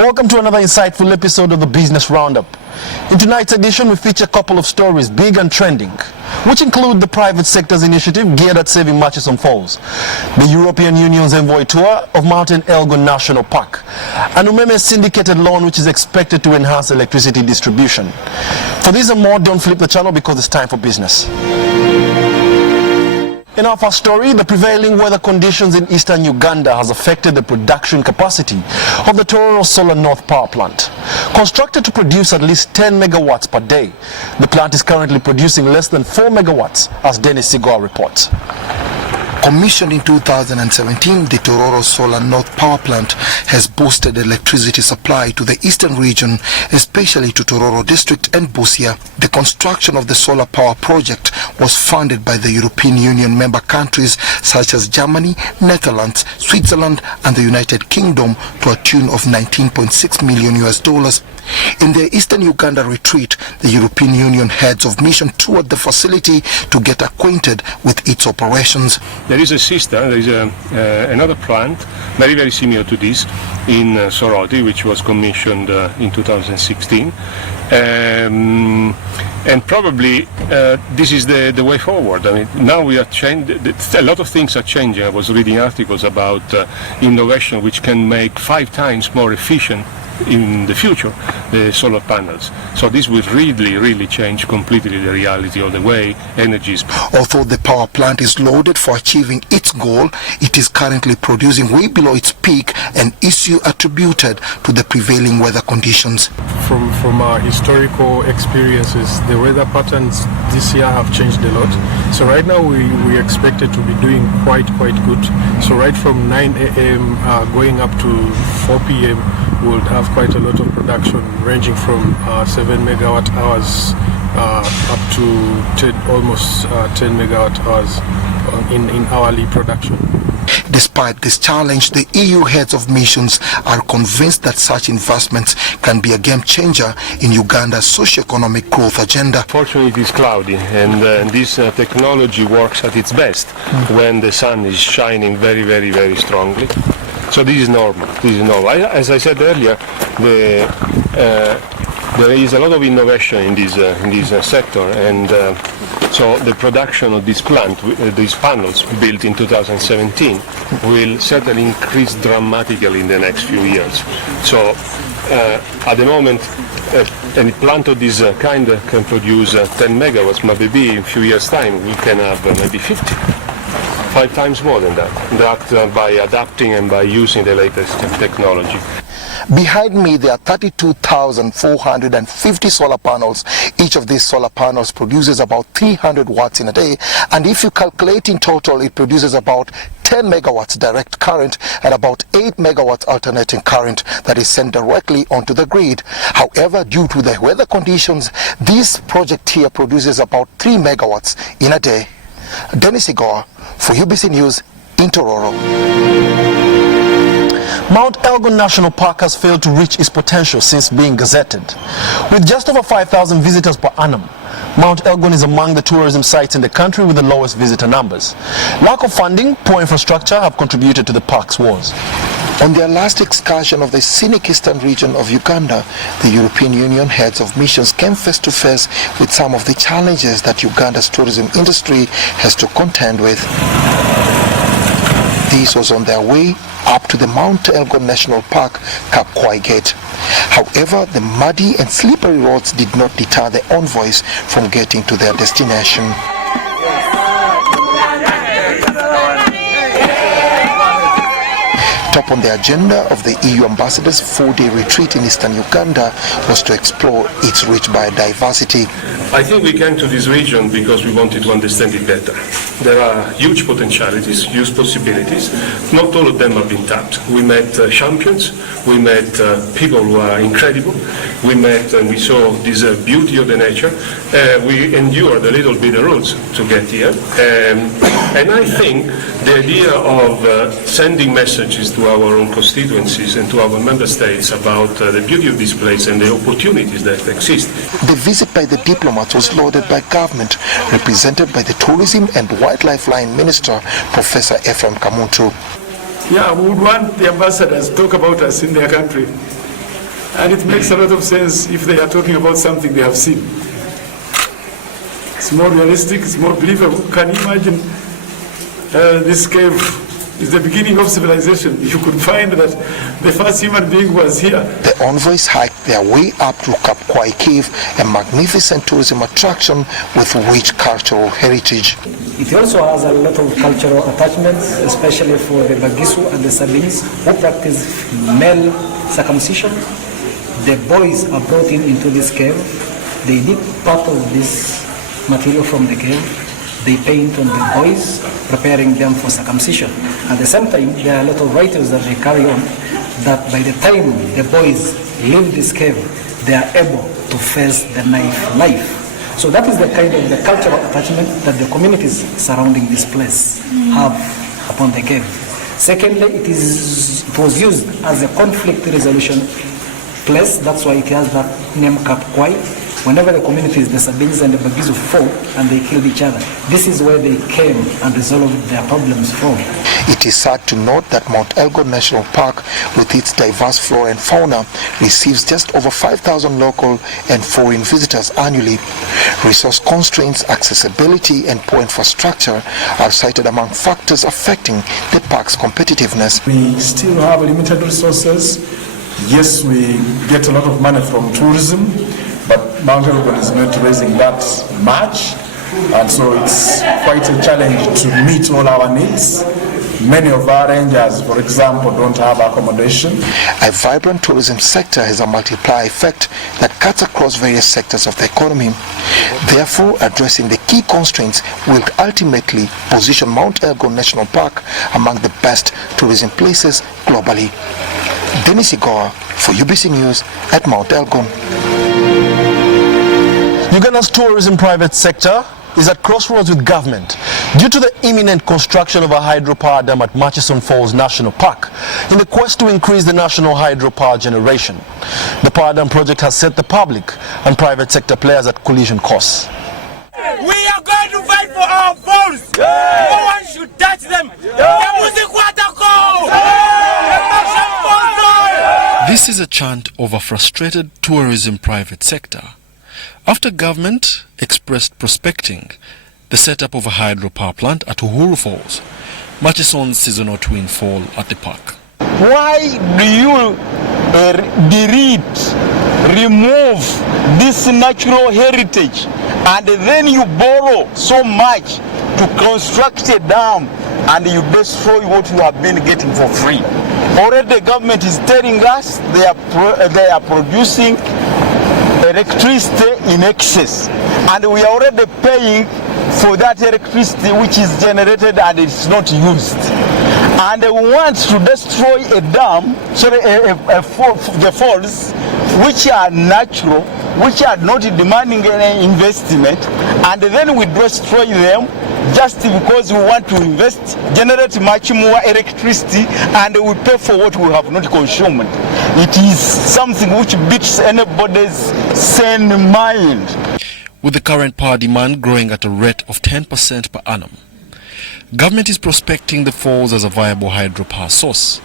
Welcome to another insightful episode of the Business Roundup. In tonight's edition, we feature a couple of stories, big and trending, which include the private sector's initiative geared at saving Murchison Falls, the European Union's envoy tour of Mount Elgon National Park, and Umeme's syndicated loan which is expected to enhance electricity distribution. For these and more, don't flip the channel because it's time for business. In our first story, the prevailing weather conditions in eastern Uganda has affected the production capacity of the Tororo Solar North Power Plant. Constructed to produce at least 10 megawatts per day, the plant is currently producing less than 4 megawatts, as Dennis Sigor reports. Commissioned in 2017, the Tororo Solar North Power Plant has boosted electricity supply to the eastern region, especially to Tororo District and Busia. The construction of the solar power project was funded by the European Union member countries such as Germany, Netherlands, Switzerland and the United Kingdom to a tune of $19.6 million. In their Eastern Uganda retreat, the European Union heads of mission toured the facility to get acquainted with its operations. There is a sister, there is another plant, very, very similar to this, in Soroti, which was commissioned in 2016. And probably this is the way forward. I mean, now we are changing, a lot of things are changing. I was reading articles about innovation which can make 5 times more efficient in the future the solar panels. So this will really change completely the reality of the way energy is. Although the power plant is loaded for achieving its goal, it is currently producing way below its peak, an issue attributed to the prevailing weather conditions. From our historical experiences, the weather patterns this year have changed a lot. So right now we expect it to be doing quite good. So right from 9 a.m. Going up to 4 p.m. we'll have quite a lot of production ranging from 7 megawatt hours up to almost 10 megawatt hours in hourly production. Despite this challenge, the EU heads of missions are convinced that such investments can be a game changer in Uganda's socio-economic growth agenda. Fortunately, it is cloudy, and this technology works at its best when the sun is shining very strongly. So this is normal. As I said earlier, there is a lot of innovation in this sector, and so the production of this plant, these panels built in 2017, will certainly increase dramatically in the next few years. So at the moment, a plant of this kind can produce 10 megawatts, but maybe in a few years' time we can have maybe 50. 5 times more than that by adapting and by using the latest technology. Behind me there are 32,450 solar panels. Each of these solar panels produces about 300 watts in a day, and if you calculate in total, it produces about 10 megawatts direct current and about 8 megawatts alternating current that is sent directly onto the grid. However, due to the weather conditions, this project here produces about 3 megawatts in a day. Dennis Sigor for UBC News in Tororo. Mount Elgon National Park has failed to reach its potential since being gazetted. With just over 5,000 visitors per annum, Mount Elgon is among the tourism sites in the country with the lowest visitor numbers. Lack of funding, poor infrastructure have contributed to the park's woes. On their last excursion of the scenic eastern region of Uganda, the European Union heads of missions came face to face with some of the challenges that Uganda's tourism industry has to contend with. This was on their way up to the Mount Elgon National Park, Kapkwai Gate. However, the muddy and slippery roads did not deter the envoys from getting to their destination. Top on the agenda of the EU ambassador's 4-day retreat in eastern Uganda was to explore its rich biodiversity. I think we came to this region because we wanted to understand it better. There are huge potentialities, huge possibilities. Not all of them have been tapped. We met champions, we met people who are incredible. We met and we saw this beauty of the nature. We endured a little bit of roads to get here. And I think the idea of sending messages to our own constituencies and to our member states about the beauty of this place and the opportunities that exist. The visit by the diplomats was lauded by government, represented by the Tourism and Wildlife Line Minister, Professor Ephraim Kamuntu. Yeah, we would want the ambassadors to talk about us in their country. And it makes a lot of sense if they are talking about something they have seen. It's more realistic, it's more believable. Can you imagine this cave is the beginning of civilization? You could find that the first human being was here. The envoys hiked their way up to Kapkwai Cave, a magnificent tourism attraction with rich cultural heritage. It also has a lot of cultural attachments, especially for the Bagisu and the Sabines who practice male circumcision. The boys are brought into this cave. They dip part of this material from the cave. They paint on the boys, preparing them for circumcision. At the same time, there are a lot of rituals that they carry on, that by the time the boys leave this cave, they are able to face the knife life. So that is the kind of the cultural attachment that the communities surrounding this place have upon the cave. Secondly, it was used as a conflict resolution place. That's why it has that name Kapkwai. Whenever the communities, the Sabines and the Bagisu fought and they killed each other, this is where they came and resolved their problems from. It is sad to note that Mount Elgon National Park, with its diverse flora and fauna, receives just over 5,000 local and foreign visitors annually. Resource constraints, accessibility, and poor infrastructure are cited among factors affecting the park's competitiveness. We still have limited resources. Yes, we get a lot of money from tourism, but Mount Elgon is not raising that much, and so it's quite a challenge to meet all our needs. Many of our rangers, for example, don't have accommodation. A vibrant tourism sector has a multiplier effect that cuts across various sectors of the economy. Therefore, addressing the key constraints will ultimately position Mount Elgon National Park among the best tourism places globally. Dennis Igoa for UBC News at Mount Elgon. Uganda's tourism private sector is at crossroads with government due to the imminent construction of a hydropower dam at Murchison Falls National Park in the quest to increase the national hydropower generation. The power dam project has set the public and private sector players at collision course. We are going to fight for our falls. No one should touch them. This is a chant of a frustrated tourism private sector after government expressed prospecting the setup of a hydropower plant at Uhuru Falls, Murchison's seasonal twin fall at the park. Why do you remove this natural heritage and then you borrow so much to construct a dam and you destroy what you have been getting for free? Already the government is telling us they are producing electricity in excess, and we are already paying for that electricity which is generated and it's not used. And they want to destroy a dam, the falls, which are natural, which are not demanding any investment, and then we destroy them just because we want to invest, generate much more electricity, and we pay for what we have not consumed. It is something which beats anybody's sane mind. With the current power demand growing at a rate of 10% per annum, government is prospecting the falls as a viable hydropower source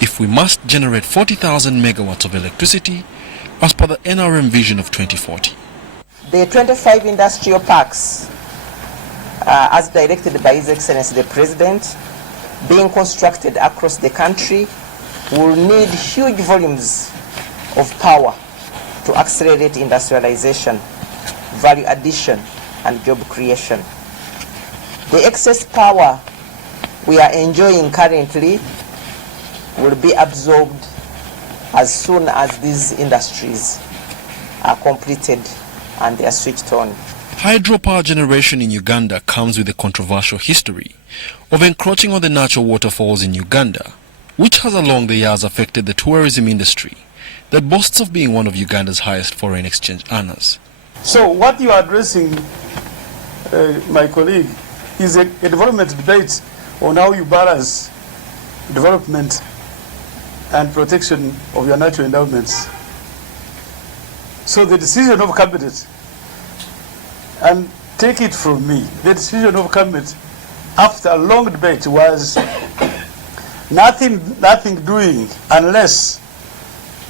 if we must generate 40,000 megawatts of electricity as per the NRM vision of 2040. The 25 industrial parks, as directed by His Excellency the President, being constructed across the country, will need huge volumes of power to accelerate industrialization, value addition, and job creation. The excess power we are enjoying currently will be absorbed as soon as these industries are completed and they are switched on. Hydropower generation in Uganda comes with a controversial history of encroaching on the natural waterfalls in Uganda, which has along the years affected the tourism industry that boasts of being one of Uganda's highest foreign exchange earners. So what you are addressing, my colleague, is a development debate on how you balance development and protection of your natural endowments. So the decision of cabinet, and take it from me, the decision of cabinet after a long debate was nothing doing unless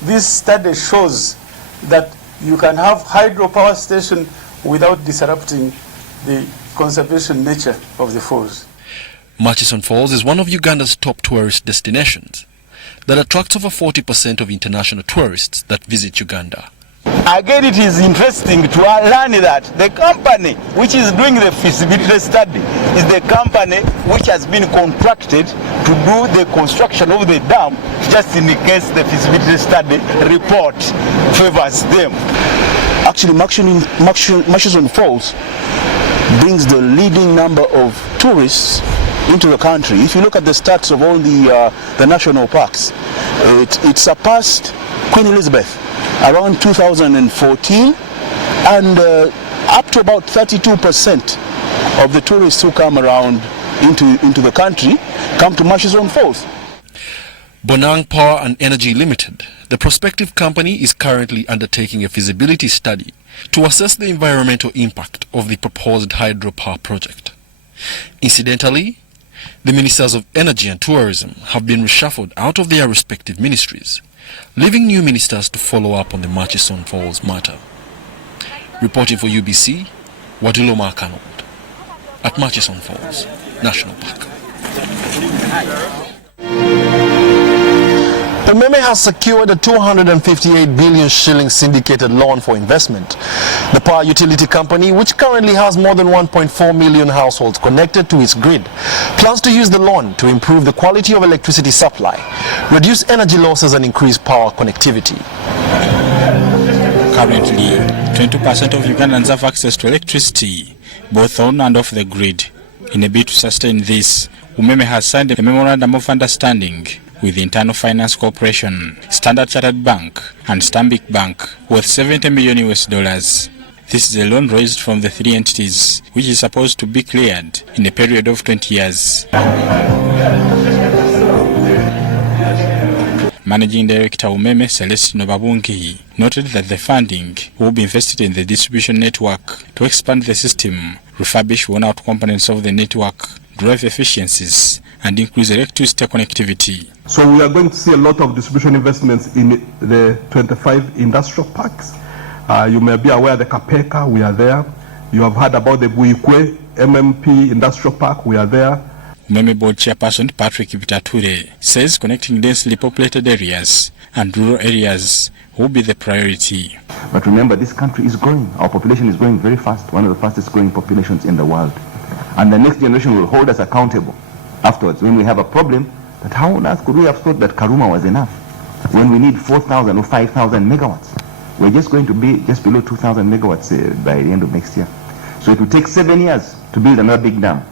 this study shows that you can have hydropower station without disrupting the conservation nature of the falls. Murchison Falls is one of Uganda's top tourist destinations that attracts over 40% of international tourists that visit Uganda. Again, it is interesting to learn that the company which is doing the feasibility study is the company which has been contracted to do the construction of the dam, just in case the feasibility study report favors them. Actually, Murchison Falls brings the leading number of tourists into the country. If you look at the stats of all the national parks, it surpassed Queen Elizabeth around 2014, and up to about 32% of the tourists who come around into the country come to Murchison Falls. Bonang Power and Energy Limited, the prospective company, is currently undertaking a feasibility study to assess the environmental impact of the proposed hydropower project. Incidentally, the Ministers of Energy and Tourism have been reshuffled out of their respective ministries, leaving new ministers to follow up on the Murchison Falls matter. Reporting for UBC, Wadulo Markanold at Murchison Falls National Park. Umeme has secured a 258 billion shilling syndicated loan for investment. The power utility company, which currently has more than 1.4 million households connected to its grid, plans to use the loan to improve the quality of electricity supply, reduce energy losses and increase power connectivity. Currently, 20% of Ugandans have access to electricity, both on and off the grid. In a bid to sustain this, Umeme has signed a memorandum of understanding with the Internal Finance Corporation, Standard Chartered Bank and Stanbic Bank worth $70 million. This is a loan raised from the three entities, which is supposed to be cleared in a period of 20 years. Managing Director Umeme Celestino Babungi noted that the funding will be invested in the distribution network to expand the system, refurbish worn-out components of the network, drive efficiencies, and increase electricity connectivity. So we are going to see a lot of distribution investments in the 25 industrial parks. You may be aware the Kapeka, we are there. You have heard about the Buikwe MMP Industrial Park, we are there. Umeme Board Chairperson Patrick Bitature says connecting densely populated areas and rural areas will be the priority. But remember, this country is growing. Our population is growing very fast, one of the fastest growing populations in the world. And the next generation will hold us accountable afterwards when we have a problem. But how on earth could we have thought that Karuma was enough when we need 4,000 or 5,000 megawatts? We're just going to be just below 2,000 megawatts by the end of next year. So it will take 7 years to build another big dam.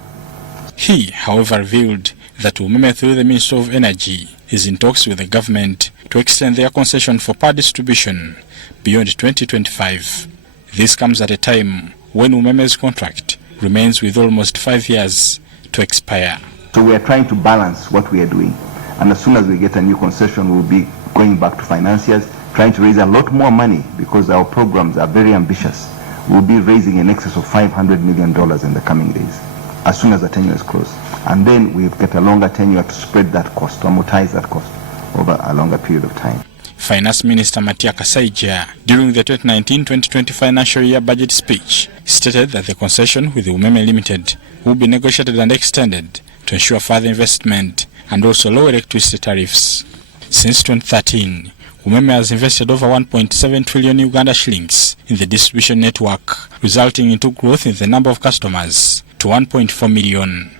He, however, revealed that Umeme, through the Ministry of Energy, is in talks with the government to extend their concession for power distribution beyond 2025. This comes at a time when Umeme's contract remains with almost 5 years to expire. So we are trying to balance what we are doing. And as soon as we get a new concession, we'll be going back to financiers, trying to raise a lot more money because our programs are very ambitious. We'll be raising in excess of $500 million in the coming days, as soon as the tenure is closed. And then we'll get a longer tenure to spread that cost, to amortize that cost over a longer period of time. Finance Minister Matia Kasaija, during the 2019-2020 financial year budget speech, stated that the concession with the Umeme Limited will be negotiated and extended to ensure further investment and also lower electricity tariffs. Since 2013, Umeme has invested over 1.7 trillion Uganda shillings in the distribution network, resulting into growth in the number of customers to 1.4 million.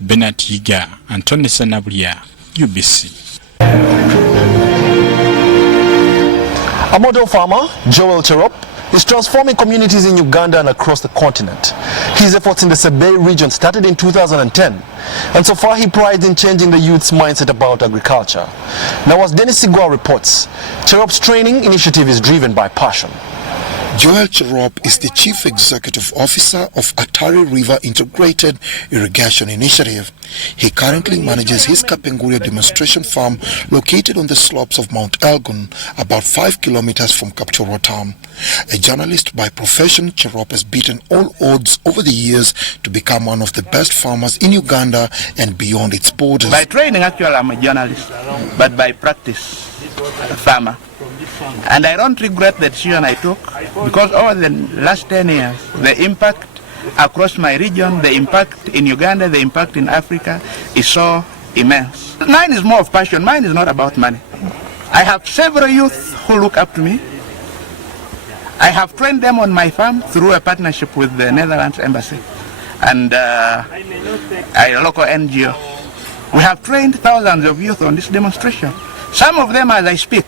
Bernard Yiga, Anthony Sanabria, UBC. A model farmer, Joel Cherop, is transforming communities in Uganda and across the continent. His efforts in the Sebei region started in 2010, and so far he prides in changing the youth's mindset about agriculture. Now, as Dennis Sigua reports, Cherop's training initiative is driven by passion. Joel Cherop is the Chief Executive Officer of Atari River Integrated Irrigation Initiative. He currently manages his Kapenguria demonstration farm located on the slopes of Mount Elgon, about 5 kilometers from Kapchorwa town. A journalist by profession, Cherop has beaten all odds over the years to become one of the best farmers in Uganda and beyond its borders. By training, actually, I'm a journalist, but by practice, farmer. And I don't regret the decision I took, because over the last 10 years, the impact across my region, the impact in Uganda, the impact in Africa is so immense. Mine is more of passion. Mine is not about money. I have several youth who look up to me. I have trained them on my farm through a partnership with the Netherlands Embassy and a local NGO. We have trained thousands of youth on this demonstration. Some of them, as I speak,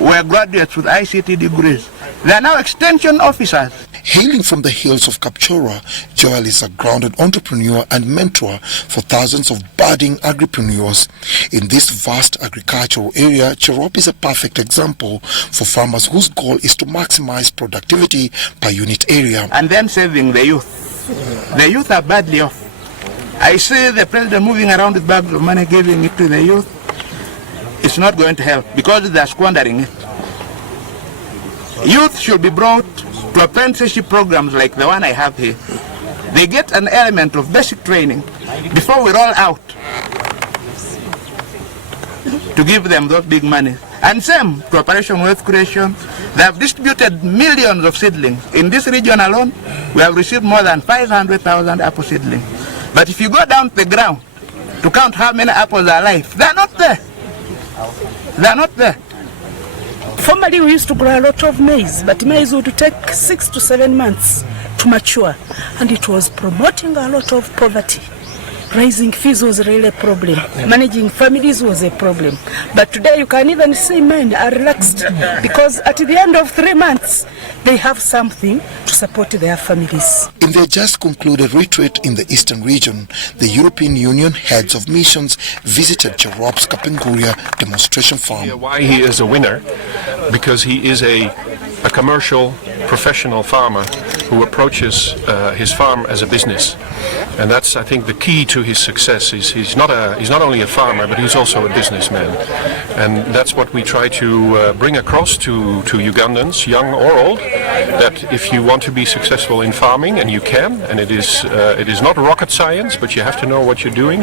were graduates with ICT degrees. They are now extension officers. Hailing from the hills of Kapchora, Joel is a grounded entrepreneur and mentor for thousands of budding agripreneurs. In this vast agricultural area, Cherop is a perfect example for farmers whose goal is to maximize productivity per unit area. And then saving the youth. The youth are badly off. I see the president moving around with bags of money, giving it to the youth. It's not going to help because they are squandering it. Youth should be brought to apprenticeship programs like the one I have here. They get an element of basic training before we roll out to give them those big money. And same to Operation Wealth Creation. They have distributed millions of seedlings. In this region alone, we have received more than 500,000 apple seedlings. But if you go down to the ground to count how many apples are alive, they are not there. They are not there. Formerly we used to grow a lot of maize, but maize would take 6 to 7 months to mature, and it was promoting a lot of poverty. Raising fees was really a problem. Managing families was a problem. But today you can even see men are relaxed because at the end of 3 months they have something to support their families. In their just concluded retreat in the eastern region, the European Union heads of missions visited Cherop's Kapenguria demonstration farm. Why he is a winner? Because he is a commercial, professional farmer who approaches his farm as a business. And that's, I think, the key to his success. He's not only a farmer, but he's also a businessman. And that's what we try to bring across to Ugandans, young or old, that if you want to be successful in farming, and you can, and it is not rocket science, but you have to know what you're doing,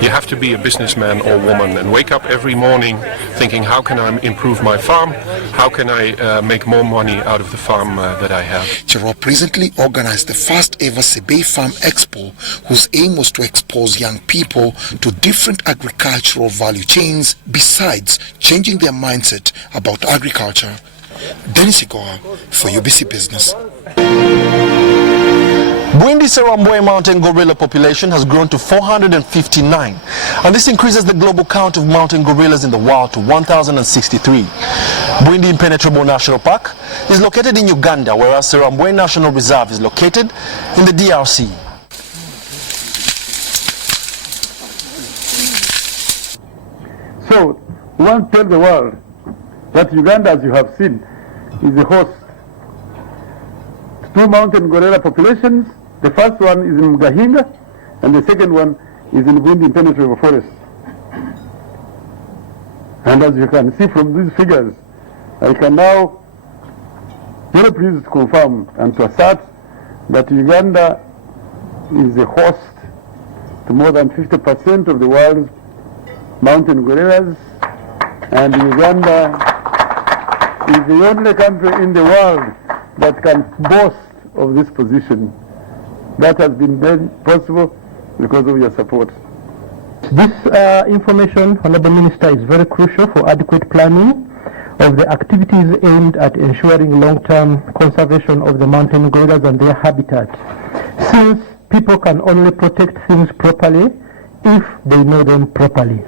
you have to be a businessman or woman and wake up every morning thinking, how can I improve my farm? How can I make more money out of the farm that I have? Cherop recently organized the first ever Sebe Farm Expo, whose aim was to expose young people to different agricultural value chains besides changing their mindset about agriculture. Dennis Igoa for UBC Business. Bwindi Serambwe mountain gorilla population has grown to 459, and this increases the global count of mountain gorillas in the wild to 1,063. Bwindi Impenetrable National Park is located in Uganda, whereas Serambwe National Reserve is located in the DRC. So, we want to tell the world that Uganda, as you have seen, is a host to 2 mountain gorilla populations. The first one is in Gahinga, and the second one is in Bwindi Impenetrable Forest. And as you can see from these figures, I can now very pleased to confirm and to assert that Uganda is a host to more than 50% of the world's mountain gorillas, and Uganda is the only country in the world that can boast of this position. That has been made possible because of your support. This information, Honorable Minister, is very crucial for adequate planning of the activities aimed at ensuring long-term conservation of the mountain gorillas and their habitat, since people can only protect things properly if they know them properly.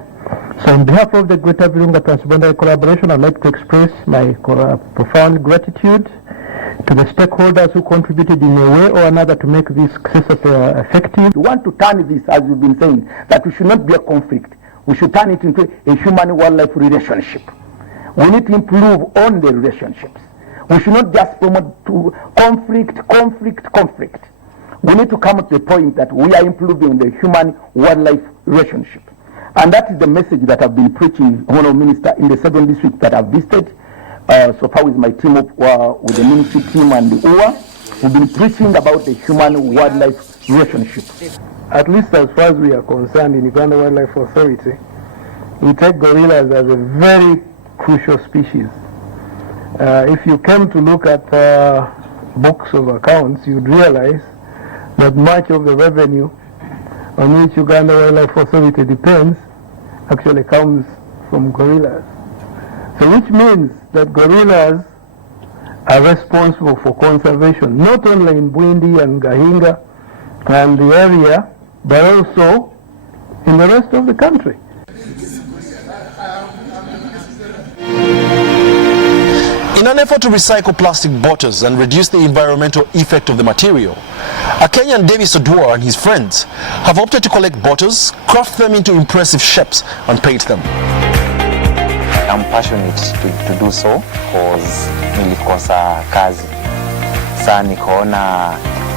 So on behalf of the Greater Virunga Transboundary Collaboration, I'd like to express my profound gratitude to the stakeholders who contributed in a way or another to make this success effective. We want to turn this, as we've been saying, that we should not be a conflict. We should turn it into a human-wildlife relationship. We need to improve on the relationships. We should not just promote to conflict. We need to come to the point that we are improving the human-wildlife relationship. And that is the message that I've been preaching, Honourable Minister, in the 7 districts that I've visited. So far with my team with the ministry team and the UA, we've been preaching about the human-wildlife relationship. At least as far as we are concerned in Uganda Wildlife Authority, we take gorillas as a very crucial species. If you came to look at books of accounts, you'd realize that much of the revenue on which Uganda Wildlife Authority depends actually comes from gorillas. So which means that gorillas are responsible for conservation, not only in Bwindi and Gahinga and the area, but also in the rest of the country. In an effort to recycle plastic bottles and reduce the environmental effect of the material, a Kenyan Davis Odwar and his friends have opted to collect bottles, craft them into impressive shapes and paint them. I'm passionate to do so because nilikosa kazi. Sasa nikaona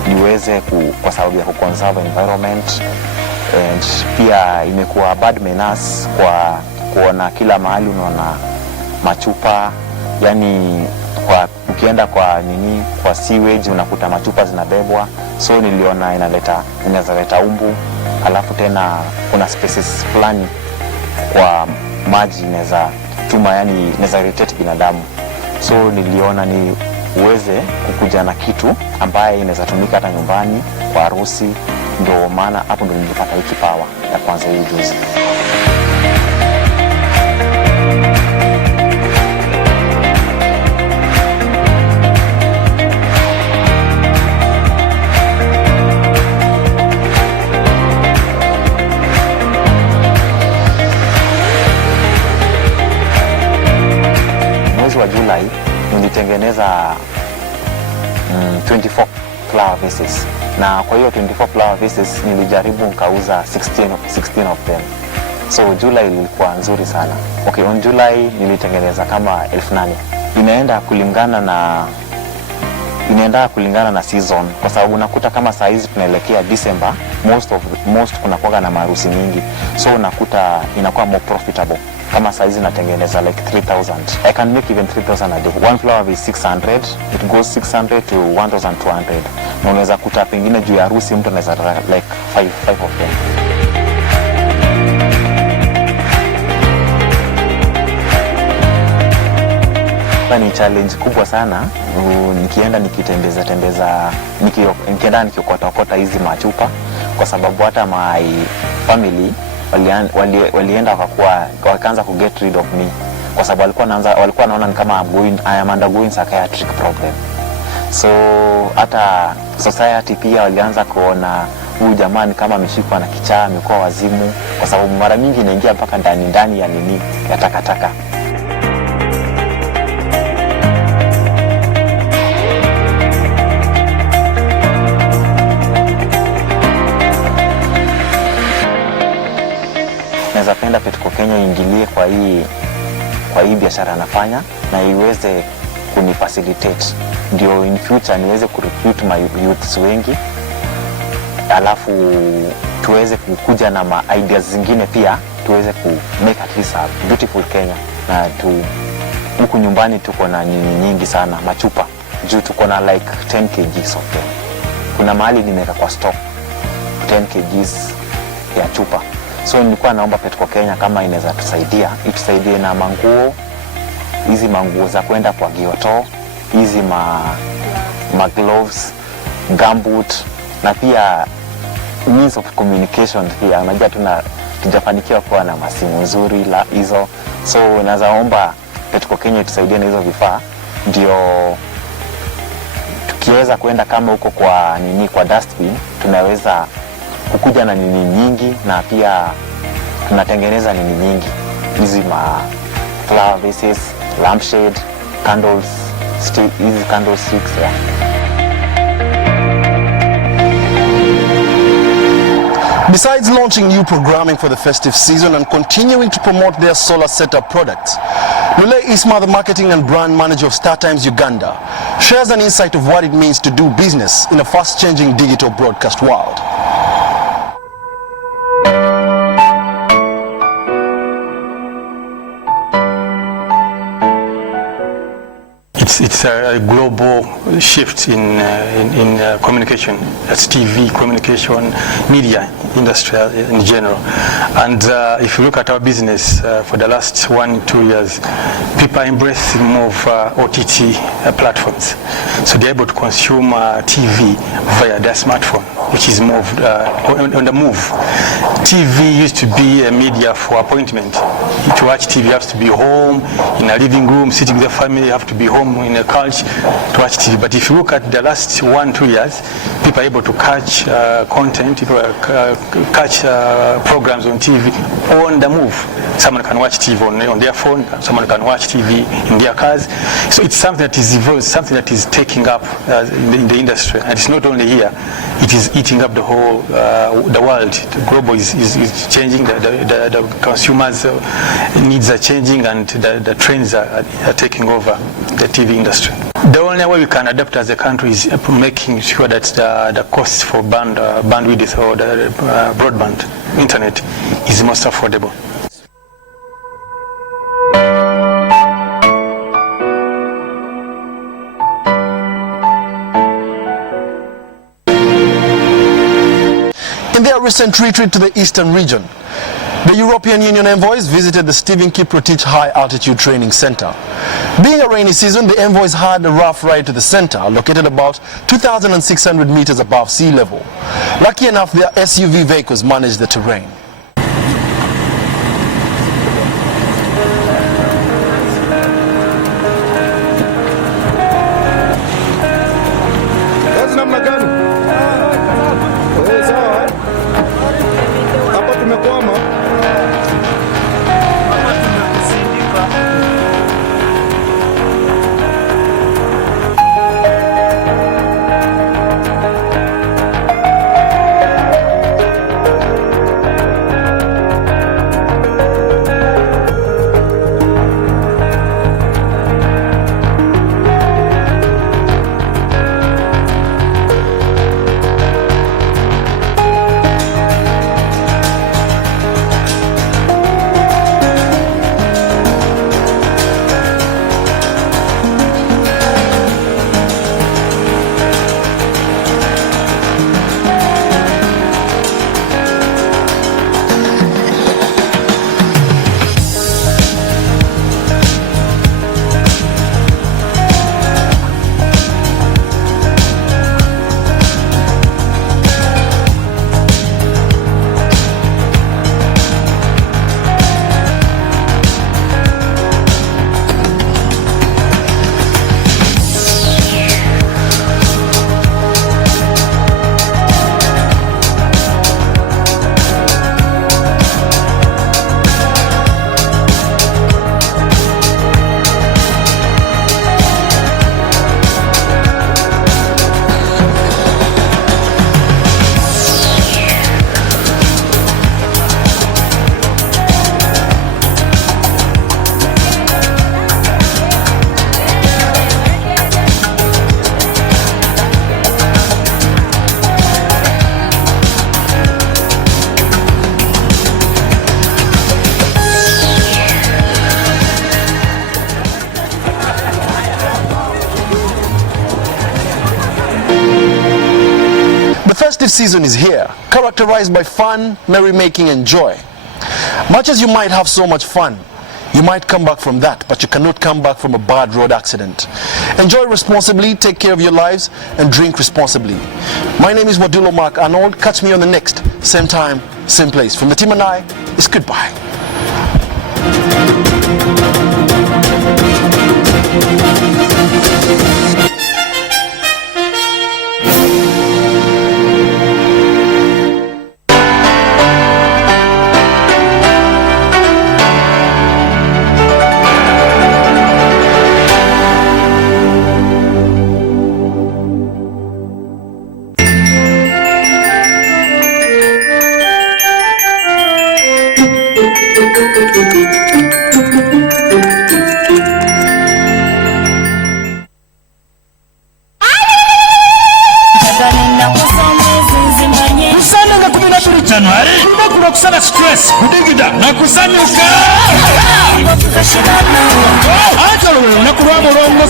niweze kwa sababu ya kuconserve environment, and pia imekuwa bad menace kwa kuona kila mahali unaona machupa, yani ukienda kwa sewage unakuta machupa zinabebwa, so niliona inaweza leta umbu, alafu tena kuna species fulani kwa maji inaweza irritate binadamu, so niliona ni uweze kukuja na kitu ambaye inaweza tumika hata nyumbani kwa harusi, ndio maana hapo ndio nilipata hii kipawa ya kwanza hii juzi. Mwezi wa Julai nilitengeneza 24 flower vases, na kwa hiyo 24 flower vases nilijaribu nikauza 16 of them. So July ilikuwa nzuri sana. Okay, on July nilitengeneza kama 8,000. Inaenda kulingana na season, kwa sababu unakuta kama saa hizi tunaelekea December, most kunakuwa na maharusi mingi, so unakuta inakuwa more profitable. Kama saa hizi natengeneza like 3,000. I can make even 3,000 a day. One flower is 600. It goes 600 to 1,200. Na unaweza kuta pengine juu ya harusi mtu anaweza like 5 of them. Ni challenge kubwa sana nikienda nikiokota hizi machupa, kwa sababu hata my family walienda wakaanza ku get rid of me, kwa sababu walikuwa naona ni kama I am undergoing psychiatric problem. So hata society pia walianza kuona huyu jamani kama ameshikwa na kichaa, amekuwa wazimu, kwa sababu mara mingi inaingia mpaka ndani ya takataka. Naweza penda Petco Kenya ingilie kwa hii biashara anafanya na iweze kunifacilitate, ndio in future niweze kurecruit my youths wengi, alafu tuweze kukuja na ideas zingine pia, tuweze ku make at least a beautiful Kenya. Na huku nyumbani tuko na nyingi sana machupa, juu tuko na like 10 kgs of them. Kuna mahali nimeweka kwa stock 10 kgs ya chupa. So nilikuwa naomba Petco Kenya kama inaweza itusaidie na manguo, hizi manguo za kwenda kwa gioto, hizi ma gloves, gumboot, na pia means of communication pia. Unajua tujafanikiwa kuwa na masimu nzuri hizo, so nazaomba Petco Kenya itusaidie na hizo vifaa, ndio tukiweza kwenda kama huko kwa dustbin, tunaweza kukuja na nyingi, na pia tunatengeneza nyingi, hizi flower vases, lampshade, candles, hizi candlesticks, yeah. Besides launching new programming for the festive season and continuing to promote their solar setup products, Lule Isma, the marketing and brand manager of StarTimes Uganda, shares an insight of what it means to do business in a fast-changing digital broadcast world. it's a global shift in communication. That's TV, communication, media industry in general. And if you look at our business for the last 1-2 years, people are embracing more of OTT platforms. So they're able to consume TV via their smartphone, which is more on the move. TV used to be a media for appointment. To watch TV, you have to be home in a living room, sitting with the family. You have to be home in a couch to watch TV. But if you look at the last 1-2 years, people are able to catch content, people catch programs on TV on the move. Someone can watch TV on their phone, someone can watch TV in their cars. So it's something that is evolving, something that is taking up in the industry. And it's not only here, it is eating up the whole, the world. The global is changing, the consumers' needs are changing, and the trends are taking over the TV industry. The only way we can adapt as a country is making sure that the costs for bandwidth or the broadband internet is most affordable. In their recent retreat to the eastern region, the European Union envoys visited the Stephen Kiprotich High Altitude Training Center. Being a rainy season, the envoys had a rough ride to the center, located about 2,600 meters above sea level. Lucky enough, their SUV vehicles managed the terrain. Festive season is here, characterized by fun, merrymaking and joy. Much as you might have so much fun, you might come back from that, but you cannot come back from a bad road accident. Enjoy responsibly, take care of your lives, and drink responsibly. My name is Modulo Mark Arnold. Catch me on the next, same time, same place. From the team and I, it's goodbye.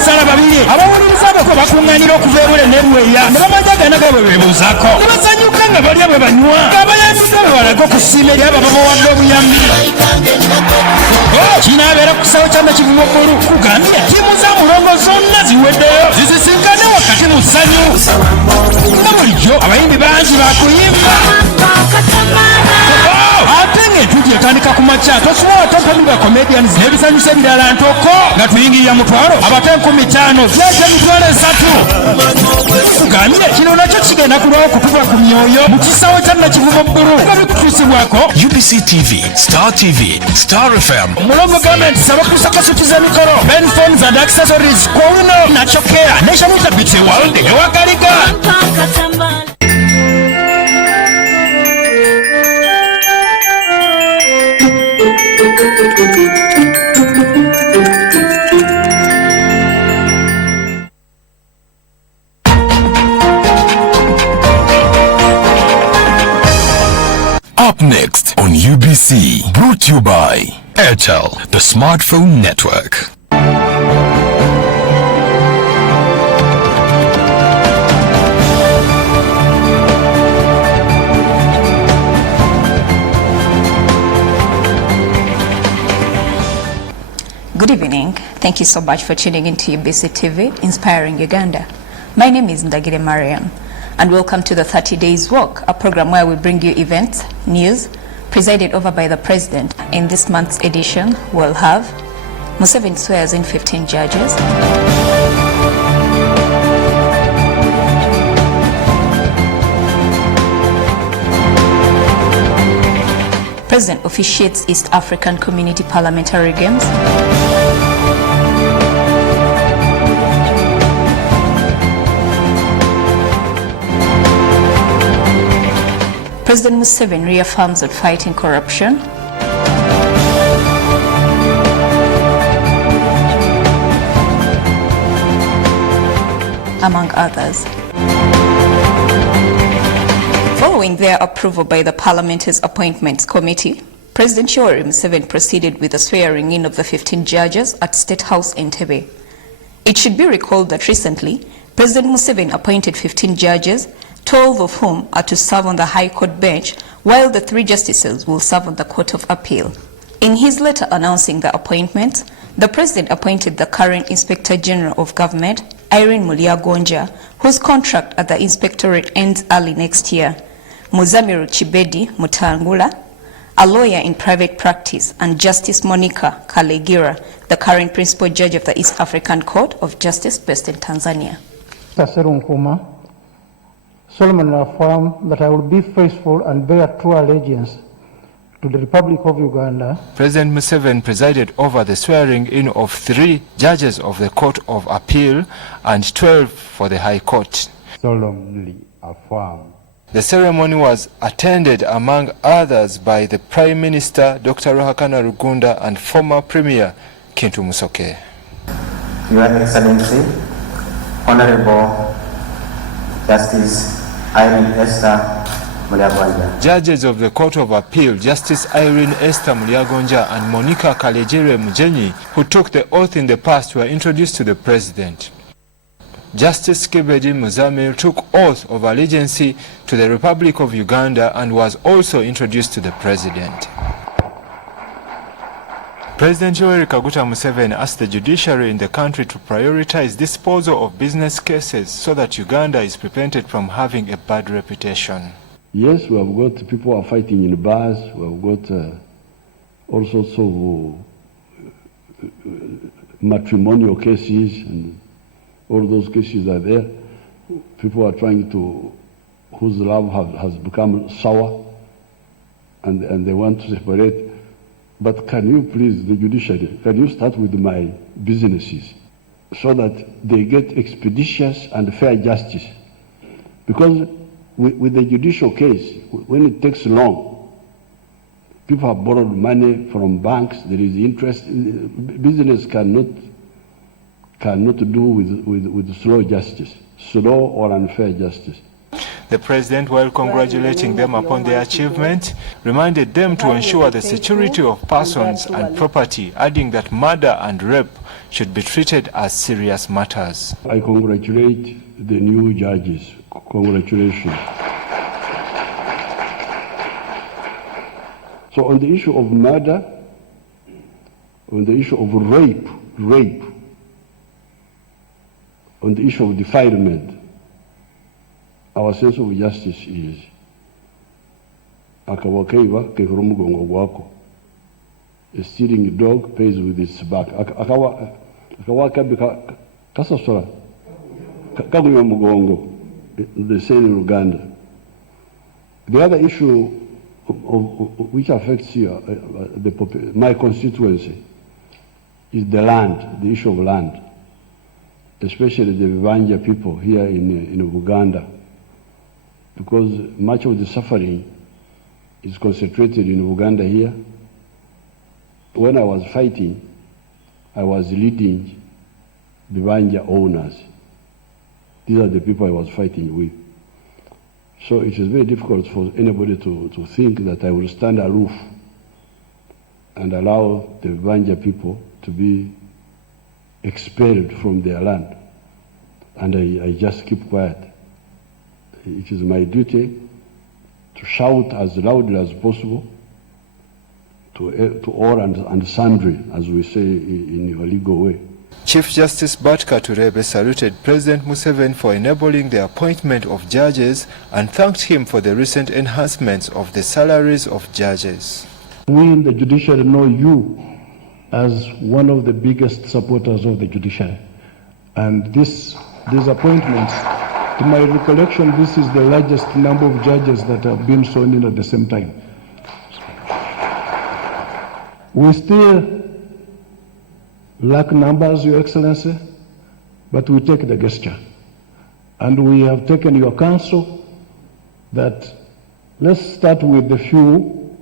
abasala babiri abawuliriza abako bakuŋŋaanira okuva ebule n'ebweya ne bamajagana ga bwe beebuuzaako ne basanyuka nga balya bwe banywa ng'abayambidde bwe balage okusiima eri abo babawadde obuyambi kinaabeera ku kisawo ky'amakivumo ggulu kugambye ttiimu za mulongo zonna ziweddeyo zizisinkane wakati mu ssanyu nga bulijjo abayimbi bangi bakuyimba ate ng'entuuti etandika ku makya tosobola tompamibwa comedians n'ebisanyusa ebirala ntoko nga tuyingirira mutwalo abate 50 zete mitwalo 3 kugambye kino nakyo kigenda kulwawo kutuva ku myoyo mu kisawo ky'amakivumo bbulu nga bikutuusibwako UBC TV, Star TV, Star FM. Mulongo Government saba kusakasutiza mikolo Ben Phones and Accessories kwa wino na chokea Nation Utabiti World ewakaliga Up next on UBC, brought to you by Airtel, the smartphone network. Good evening. Thank you so much for tuning into UBC TV, Inspiring Uganda. My name is Ndagire Mariam, and welcome to the 30 Days Walk, a program where we bring you events, news, presided over by the President. In this month's edition, we'll have Museveni swears in 15 judges, President officiates East African Community Parliamentary Games, President Museveni reaffirms on fighting corruption, among others. Following their approval by the Parliament's Appointments Committee, President Yoweri Museveni proceeded with the swearing-in of the 15 judges at State House in Entebbe. It should be recalled that recently, President Museveni appointed 15 judges, 12 of whom are to serve on the High Court bench, while the 3 justices will serve on the Court of Appeal. In his letter announcing the appointments, the President appointed the current Inspector General of Government, Irene Mulyagonja, whose contract at the Inspectorate ends early next year, Muzamiru Chibedi Mutangula, a lawyer in private practice, and Justice Monica Kalegira, the current Principal Judge of the East African Court of Justice based in Tanzania. Solemnly affirm that I will be faithful and bear true allegiance to the Republic of Uganda. President Museveni presided over the swearing-in of 3 judges of the Court of Appeal and 12 for the High Court. Solemnly affirm. The ceremony was attended, among others, by the Prime Minister, Dr. Ruhakana Rugunda, and former Premier, Kintu Musoke. Your Excellency, Honorable Justice Irene Esther Mulyagonja. Judges of the Court of Appeal, Justice Irene Esther Mulyagonja and Monica Kalejire Mujenyi, who took the oath in the past, were introduced to the President. Justice Kibedi Muzamil took oath of allegiance to the Republic of Uganda and was also introduced to the President. President Yoweri Kaguta Museveni asked the judiciary in the country to prioritize disposal of business cases so that Uganda is prevented from having a bad reputation. Yes, we have got people who are fighting in bars, we have got all sorts of matrimonial cases, and all those cases are there. People are trying to, whose love has become sour, and they want to separate. But can you please, the judiciary, can you start with my businesses so that they get expeditious and fair justice? Because with the judicial case, when it takes long, people have borrowed money from banks, there is interest. Business cannot do with slow justice, slow or unfair justice. The President, while congratulating them upon their achievement, reminded them to ensure the security of persons and property, adding that murder and rape should be treated as serious matters. I congratulate the new judges. Congratulations. So on the issue of murder, on the issue of rape, on the issue of defilement, our sense of justice is akawakeiva kehoro mugongo gwako. A stealing dog pays with its back. Akawaka kasasora kagunya mugongo. They say in Uganda. The other issue which affects here, my constituency, is the land, the issue of land, especially the Vivanja people here in Uganda, because much of the suffering is concentrated in Uganda here. When I was fighting, I was leading Vivanja owners. These are the people I was fighting with. So it is very difficult for anybody to think that I will stand aloof and allow the Vivanja people to be expelled from their land. And I just keep quiet. It is my duty to shout as loudly as possible to all and sundry, as we say in your legal way. Chief Justice Batka Turebe saluted President Museveni for enabling the appointment of judges and thanked him for the recent enhancements of the salaries of judges. We in the judiciary know you as one of the biggest supporters of the judiciary. And these appointments, to my recollection, this is the largest number of judges that have been sworn in at the same time. We still lack numbers, Your Excellency, but we take the gesture. And we have taken your counsel that let's start with the few,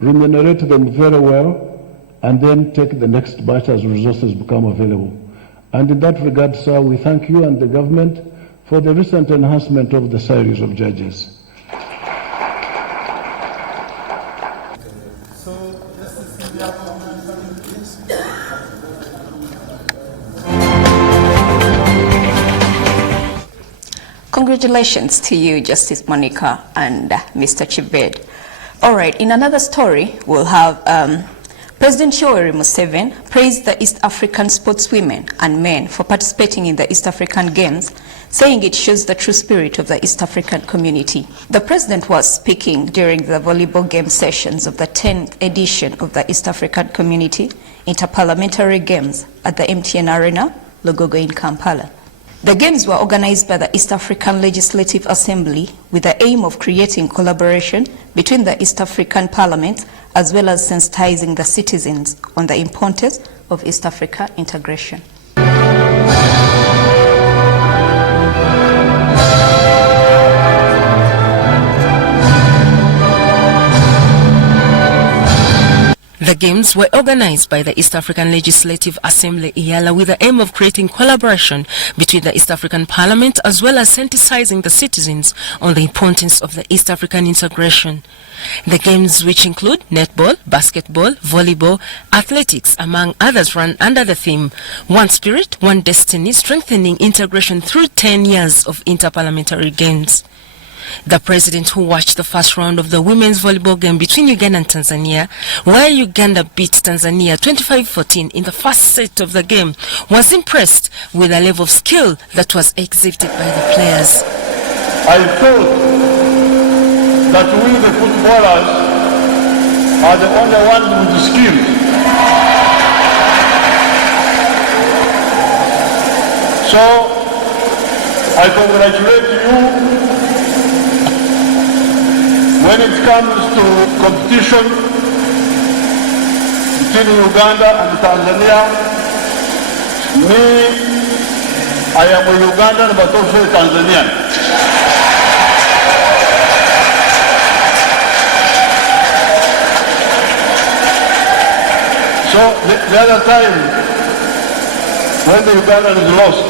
remunerate them very well, and then take the next batch as resources become available. And in that regard, sir, we thank you and the government for the recent enhancement of the salaries of judges. Congratulations to you, Justice Monica and Mr. Chibed. All right, in another story, we'll have President Yoweri Museveni praised the East African sportswomen and men for participating in the East African Games, saying it shows the true spirit of the East African community. The president was speaking during the volleyball game sessions of the 10th edition of the East African Community Interparliamentary Games at the MTN Arena, Logogo in Kampala. The games were organized by the East African Legislative Assembly with the aim of creating collaboration between the East African Parliament as well as sensitizing the citizens on the importance of East Africa integration. The games were organized by the East African Legislative Assembly (EALA) with the aim of creating collaboration between the East African Parliament as well as sensitizing the citizens on the importance of the East African integration. The games, which include netball, basketball, volleyball, athletics, among others, run under the theme One Spirit, One Destiny, strengthening integration through 10 years of interparliamentary games. The president, who watched the first round of the women's volleyball game between Uganda and Tanzania, where Uganda beat Tanzania 25-14 in the first set of the game, was impressed with the level of skill that was exhibited by the players. I thought that we, the footballers, are the only ones with the skill. So, I congratulate you. When it comes to competition between Uganda and Tanzania, I am a Ugandan but also a Tanzanian. So the other time, when the Ugandans lost,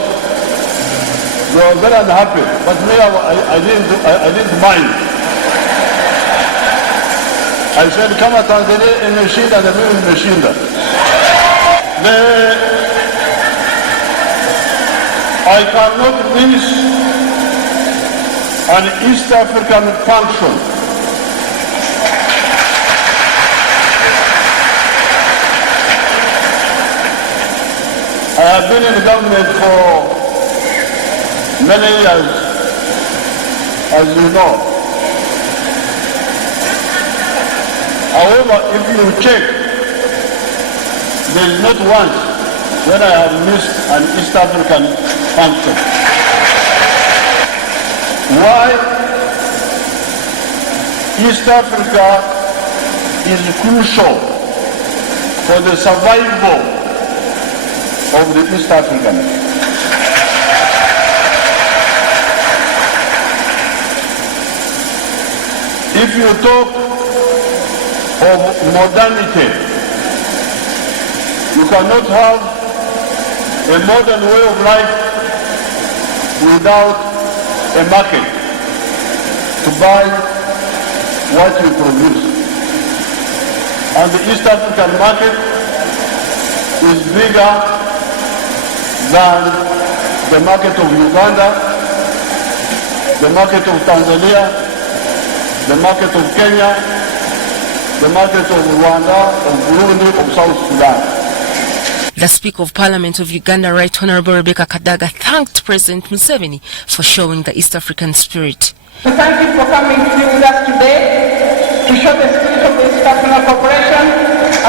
they were very unhappy, but me, I didn't mind. I said, kama Tanzania imeshinda na mimi nimeshinda. I cannot miss an East African function. I have been in the government for many years, as you know. However, if you check, there is not once when I have missed an East African function. Why? East Africa is crucial for the survival of the East Africans. If you talk of modernity, you cannot have a modern way of life without a market to buy what you produce. And the East African market is bigger than the market of Uganda, the market of Tanzania, the market of Kenya, the market of Rwanda, of Burundi, of South Sudan. The Speaker of Parliament of Uganda, Right Honourable Rebecca Kadaga, thanked President Museveni for showing the East African spirit. So thank you for coming to be with us today to show the spirit of the East African Cooperation